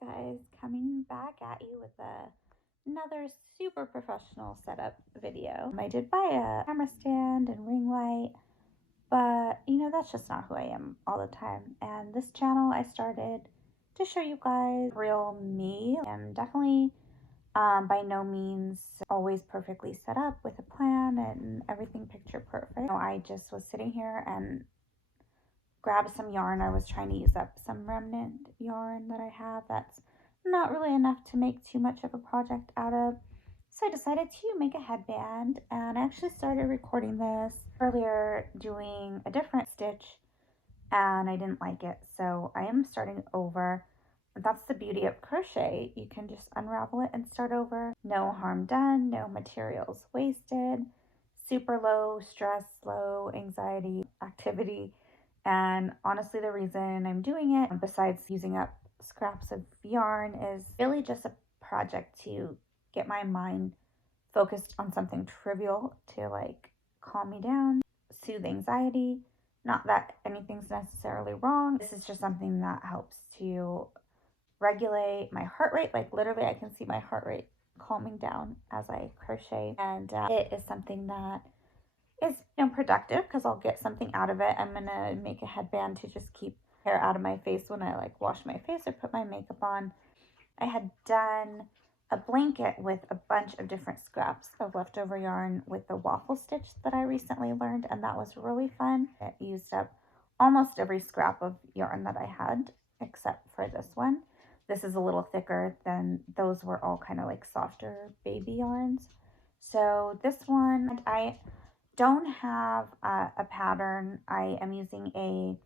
Guys, coming back at you with another super professional setup video. I did buy a camera stand and ring light, but that's just not who I am all the time. And this channel I started to show you guys real me, and definitely by no means always perfectly set up with a plan and everything picture perfect. I just was sitting here and grabbed some yarn. I was trying to use up some remnant yarn that I have that's not really enough to make too much of a project out of. So I decided to make a headband, and I actually started recording this earlier doing a different stitch and I didn't like it. So I am starting over. That's the beauty of crochet. You can just unravel it and start over. No harm done, no materials wasted, super low stress, low anxiety activity. And honestly, the reason I'm doing it, besides using up scraps of yarn, is really just a project to get my mind focused on something trivial to like calm me down, soothe anxiety. Not that anything's necessarily wrong. This is just something that helps to regulate my heart rate. Like literally, I can see my heart rate calming down as I crochet. And it is something that is productive because I'll get something out of it. I'm gonna make a headband to just keep hair out of my face when I like wash my face or put my makeup on. I had done a blanket with a bunch of different scraps of leftover yarn with the waffle stitch that I recently learned, and that was really fun. It used up almost every scrap of yarn that I had except for this one. This is a little thicker than those, were all kind of like softer baby yarns. So this one, I don't have a pattern. I am using a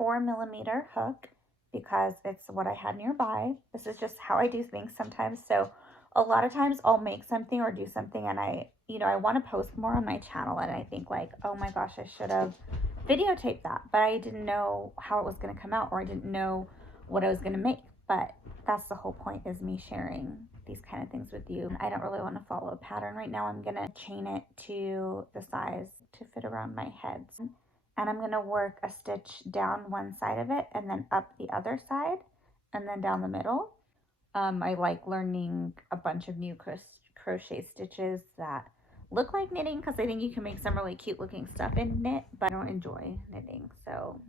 4mm hook because it's what I had nearby. This is just how I do things sometimes. So a lot of times I'll make something or do something and I want to post more on my channel, and I think like, oh my gosh, I should have videotaped that, but I didn't know how it was going to come out, or I didn't know what I was going to make. But that's the whole point, is me sharing these kind of things with you. I don't really want to follow a pattern right now. I'm going to chain it to the size to fit around my head. And I'm going to work a stitch down one side of it and then up the other side and then down the middle. I like learning a bunch of new crochet stitches that look like knitting because I think you can make some really cute looking stuff in knit, but I don't enjoy knitting. So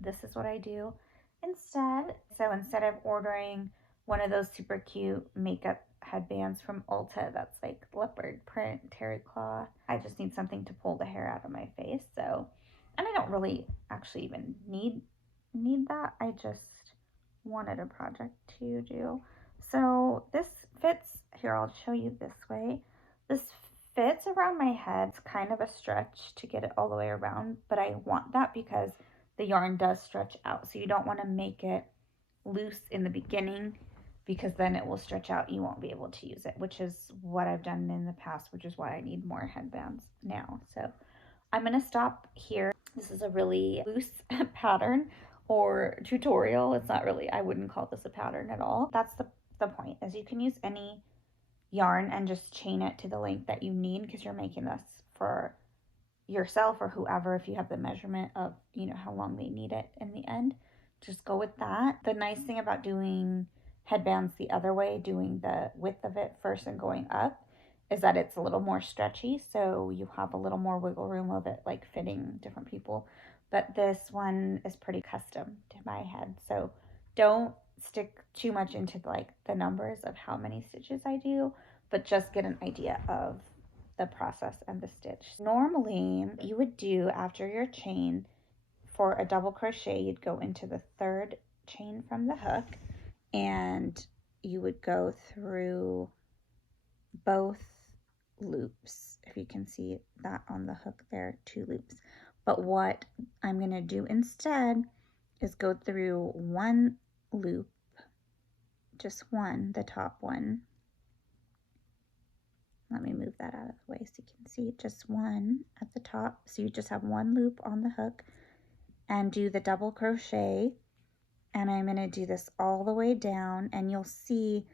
this is what I do instead. So instead of ordering one of those super cute makeup headbands from Ulta that's like leopard print terry cloth, I just need something to pull the hair out of my face. So, and I don't really actually even need that. I just wanted a project to do. So this fits here. I'll show you this way. This fits around my head. It's kind of a stretch to get it all the way around, but I want that because the yarn does stretch out. So you don't want to make it loose in the beginning because then it will stretch out. You won't be able to use it, which is what I've done in the past, which is why I need more headbands now. So I'm going to stop here. This is a really loose pattern or tutorial. It's not really, I wouldn't call this a pattern at all. That's the point, is you can use any yarn and just chain it to the length that you need because you're making this for yourself or whoever. If you have the measurement of how long they need it in the end, just go with that. The nice thing about doing headbands the other way, doing the width of it first and going up, is that it's a little more stretchy, so you have a little more wiggle room of it like fitting different people. But this one is pretty custom to my head, so don't stick too much into like the numbers of how many stitches I do, but just get an idea of the process and the stitch. Normally you would do, after your chain for a double crochet, you'd go into the third chain from the hook and you would go through both loops. If you can see that on the hook there, 2 loops. But what I'm going to do instead is go through one loop, just one, the top one. Let me move that out of the way so you can see just one at the top. So you just have one loop on the hook and do the double crochet. And I'm going to do this all the way down, and you'll see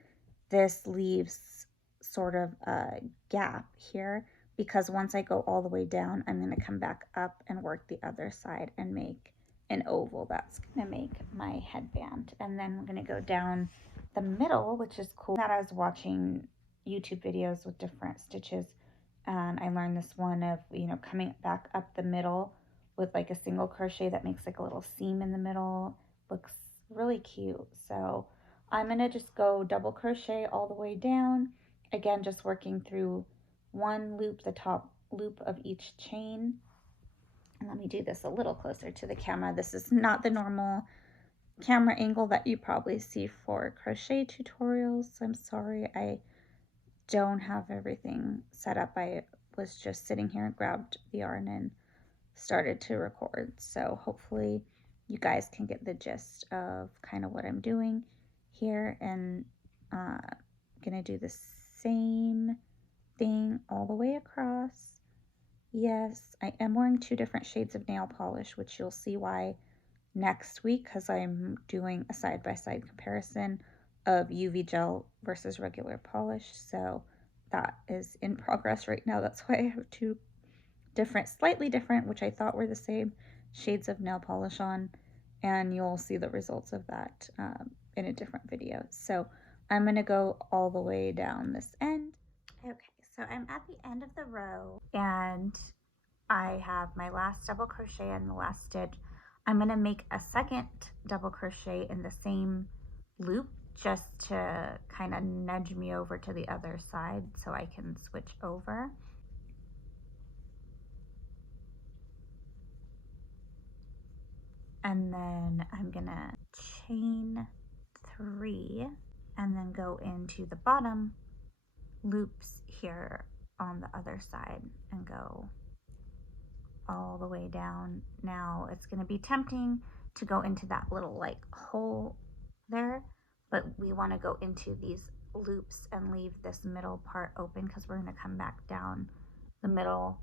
this leaves sort of a gap here because once I go all the way down, I'm going to come back up and work the other side and make an oval that's gonna make my headband. And then we're gonna go down the middle, which is cool. That I was watching YouTube videos with different stitches, and I learned this one of, you know, coming back up the middle with like a single crochet that makes like a little seam in the middle. Looks really cute. So I'm gonna just go double crochet all the way down. Again, just working through one loop, the top loop of each chain. And let me do this a little closer to the camera. This is not the normal camera angle that you probably see for crochet tutorials. I'm sorry, I don't have everything set up. I was just sitting here and grabbed the yarn and started to record. So hopefully you guys can get the gist of kind of what I'm doing here, and gonna do the same thing all the way across. Yes, I am wearing 2 different shades of nail polish, which you'll see why next week, because I'm doing a side-by-side comparison of UV gel versus regular polish. So that is in progress right now. That's why I have 2 different, slightly different, which I thought were the same shades of nail polish on, and you'll see the results of that in a different video. So I'm gonna go all the way down this end. Okay, so I'm at the end of the row, and I have my last double crochet in the last stitch. I'm gonna make a second double crochet in the same loop just to kind of nudge me over to the other side so I can switch over. And then I'm gonna chain 3 and then go into the bottom loops here on the other side and go all the way down. Now it's going to be tempting to go into that little like hole there, but we want to go into these loops and leave this middle part open because we're going to come back down the middle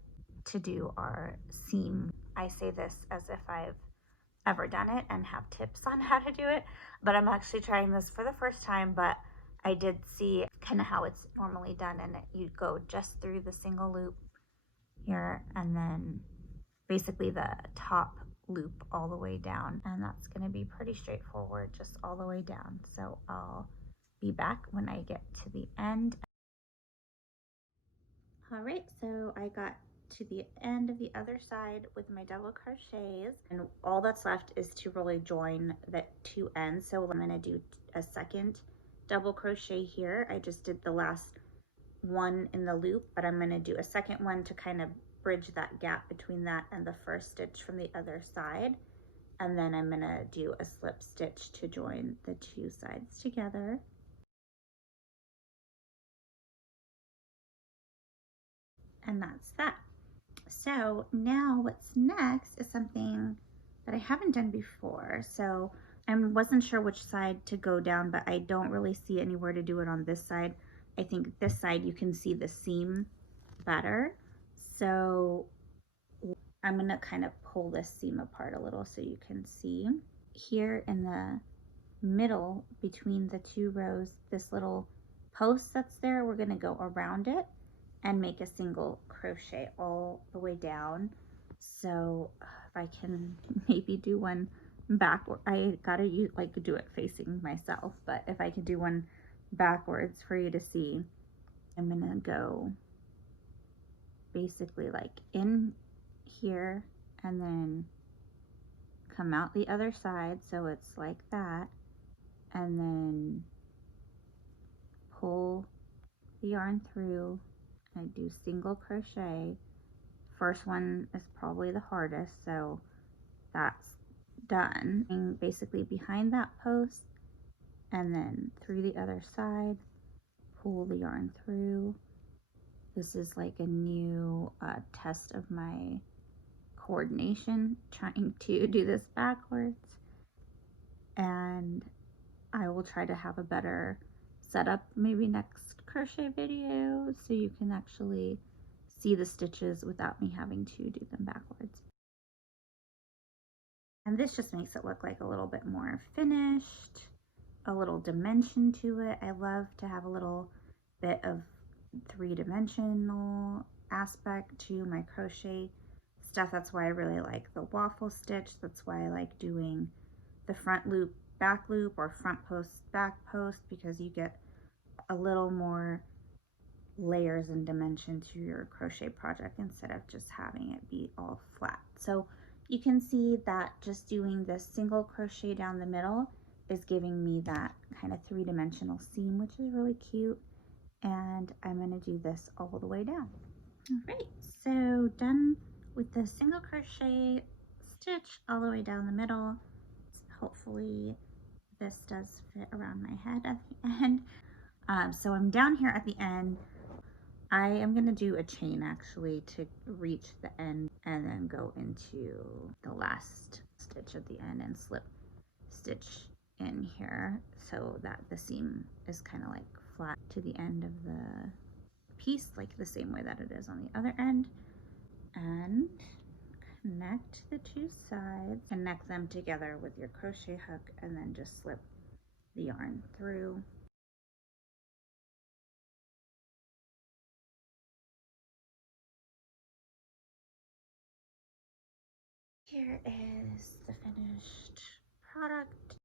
to do our seam. I say this as if I've ever done it and have tips on how to do it, but I'm actually trying this for the first time. But I did see kind of how it's normally done, and you go just through the single loop here and then basically the top loop all the way down, and that's going to be pretty straightforward, just all the way down. So I'll be back when I get to the end. All right, so I got to the end of the other side with my double crochets, and all that's left is to really join the 2 ends. So I'm going to do a second double crochet here. I just did the last one in the loop, but I'm going to do a second one to kind of bridge that gap between that and the first stitch from the other side. And then I'm going to do a slip stitch to join the 2 sides together. And that's that. So now what's next is something that I haven't done before. So I wasn't sure which side to go down, but I don't really see anywhere to do it on this side. I think this side you can see the seam better. So I'm gonna kind of pull this seam apart a little so you can see. Here in the middle between the 2 rows, this little post that's there, we're gonna go around it and make a single crochet all the way down. So if I can maybe do one backward, I gotta use, like, do it facing myself, but if I could do one backwards for you to see, I'm gonna go basically like in here and then come out the other side, so it's like that, and then pull the yarn through. I do single crochet. First one is probably the hardest, so that's done. And basically behind that post and then through the other side, pull the yarn through. This is like a new test of my coordination, trying to do this backwards, and I will try to have a better setup maybe next crochet video so you can actually see the stitches without me having to do them backwards. And this just makes it look like a little bit more finished, a little dimension to it. I love to have a little bit of 3-dimensional aspect to my crochet stuff. That's why I really like the waffle stitch. That's why I like doing the front loop, back loop, or front post, back post, because you get a little more layers and dimension to your crochet project instead of just having it be all flat. So you can see that just doing this single crochet down the middle is giving me that kind of three-dimensional seam, which is really cute. And I'm going to do this all the way down. All right, so done with the single crochet stitch all the way down the middle. Hopefully this does fit around my head at the end. So I'm down here at the end. I am going to do a chain actually to reach the end and then go into the last stitch at the end and slip stitch in here so that the seam is kind of like flat to the end of the piece, like the same way that it is on the other end. And connect the two sides, connect them together with your crochet hook, and then just slip the yarn through. Here is the finished product.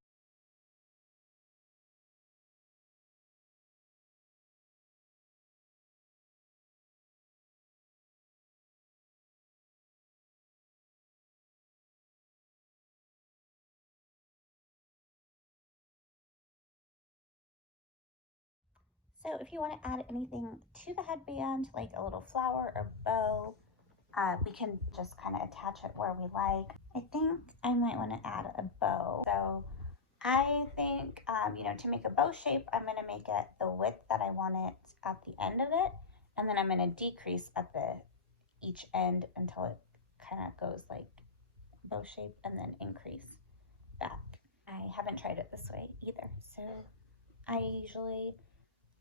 So if you want to add anything to the headband, like a little flower or bow, we can just kind of attach it where we like. I think I might want to add a bow. So I think, to make a bow shape, I'm going to make it the width that I want it at the end of it. And then I'm going to decrease at each end until it kind of goes like bow shape and then increase back. I haven't tried it this way either. So I usually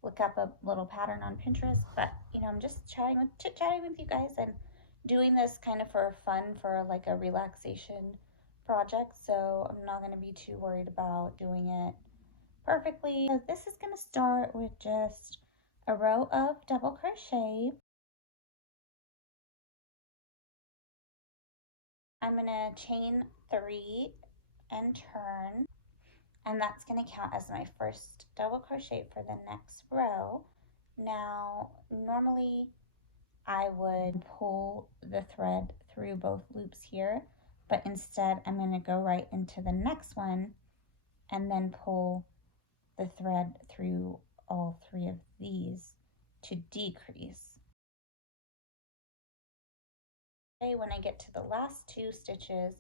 look up a little pattern on Pinterest, but I'm just chit-chatting with you guys and doing this kind of for fun, for like a relaxation project. So I'm not going to be too worried about doing it perfectly. So this is going to start with just a row of double crochet. I'm going to chain 3 and turn, and that's going to count as my first double crochet for the next row. Now, normally I would pull the thread through both loops here, but instead I'm going to go right into the next one and then pull the thread through all 3 of these to decrease. When I get to the last 2 stitches,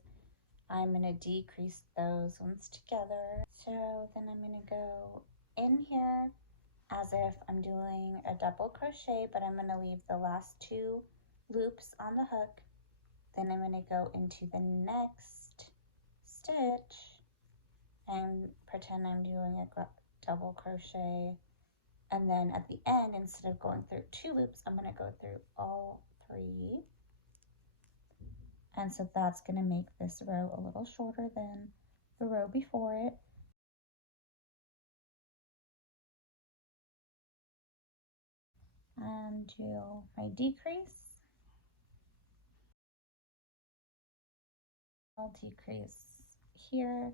I'm going to decrease those ones together. So then I'm going to go in here as if I'm doing a double crochet, but I'm going to leave the last 2 loops on the hook. Then I'm going to go into the next stitch and pretend I'm doing a double crochet. And then at the end, instead of going through 2 loops, I'm going to go through all 3. And so that's going to make this row a little shorter than the row before it. And do my decrease. I'll decrease here.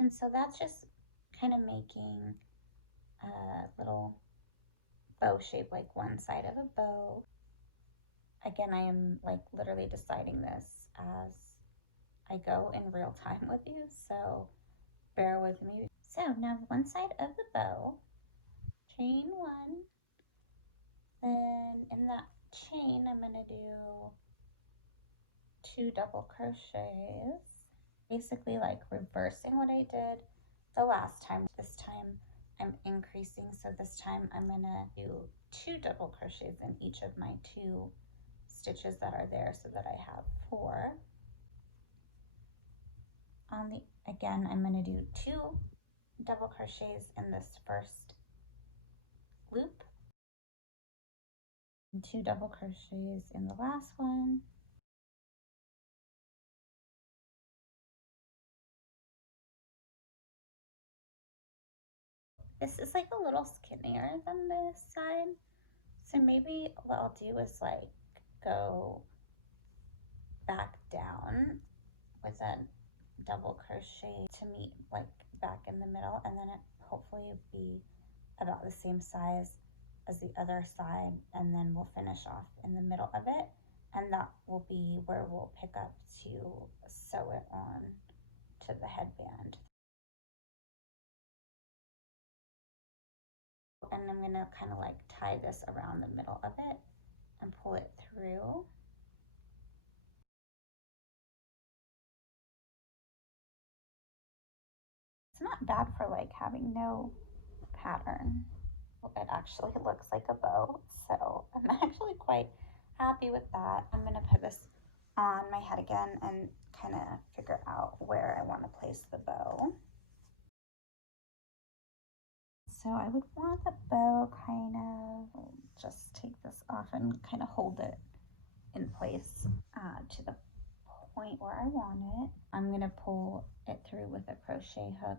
And so that's just kind of making a little bow shape, like one side of a bow. Again, I am like literally deciding this as I go in real time with you, so bear with me. So now one side of the bow, chain 1, then in that chain I'm going to do 2 double crochets, basically like reversing what I did the last time. This time I'm increasing, so this time I'm going to do 2 double crochets in each of my 2 stitches that are there, so that I have 4. Again, I'm going to do 2 double crochets in this first loop, and 2 double crochets in the last one. This is like a little skinnier than this side, So maybe what I'll do is like go back down with a double crochet to meet like back in the middle, and then it hopefully will be about the same size as the other side, and then we'll finish off in the middle of it, and that will be where we'll pick up to sew it on to the headband. And I'm gonna kind of like tie this around the middle of it and pull it through. It's not bad for like having no pattern. It actually looks like a bow, so I'm actually quite happy with that. I'm gonna put this on my head again and kind of figure out where I want to place the bow. So I would want the bow kind of, just take this off and kind of hold it in place to the point where I want it. I'm gonna pull it through with a crochet hook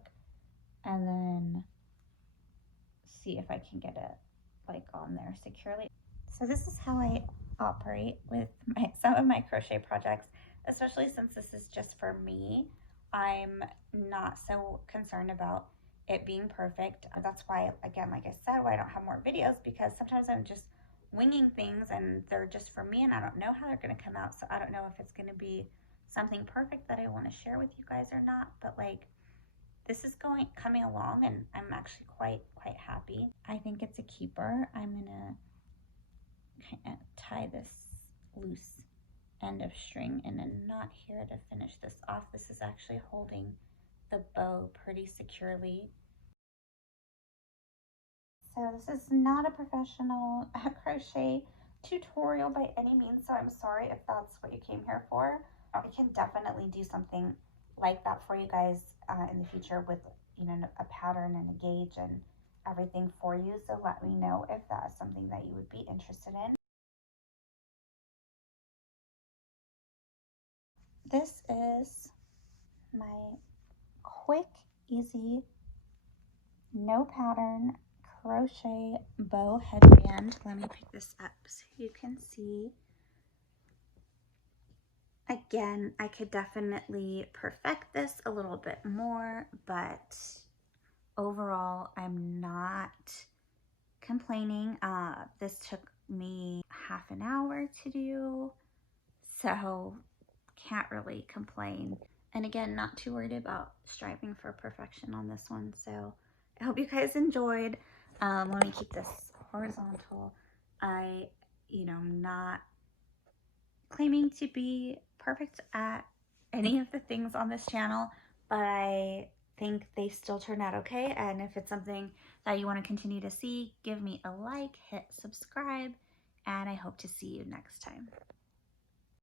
and then see if I can get it like on there securely. So this is how I operate with some of my crochet projects, especially since this is just for me. I'm not so concerned about it being perfect. That's why, again, like I said, why I don't have more videos, because sometimes I'm just winging things and they're just for me and I don't know how they're going to come out. So I don't know if it's going to be something perfect that I want to share with you guys or not, but like this is coming along and I'm actually quite happy. I think it's a keeper. I'm gonna kind of tie this loose end of string in a knot here to finish this off. This is actually holding the bow pretty securely. So this is not a professional crochet tutorial by any means, so I'm sorry if that's what you came here for. I can definitely do something like that for you guys in the future with, you know, a pattern and a gauge and everything for you. So let me know if that is something that you would be interested in. This is my quick, easy, no pattern crochet bow headband. Let me pick this up so you can see. Again, I could definitely perfect this a little bit more, but overall, I'm not complaining. This took me half an hour to do, so can't really complain. And again, not too worried about striving for perfection on this one. So I hope you guys enjoyed. Let me keep this horizontal. I'm not claiming to be perfect at any of the things on this channel, but I think they still turn out okay. And if it's something that you want to continue to see, give me a like, hit subscribe, and I hope to see you next time.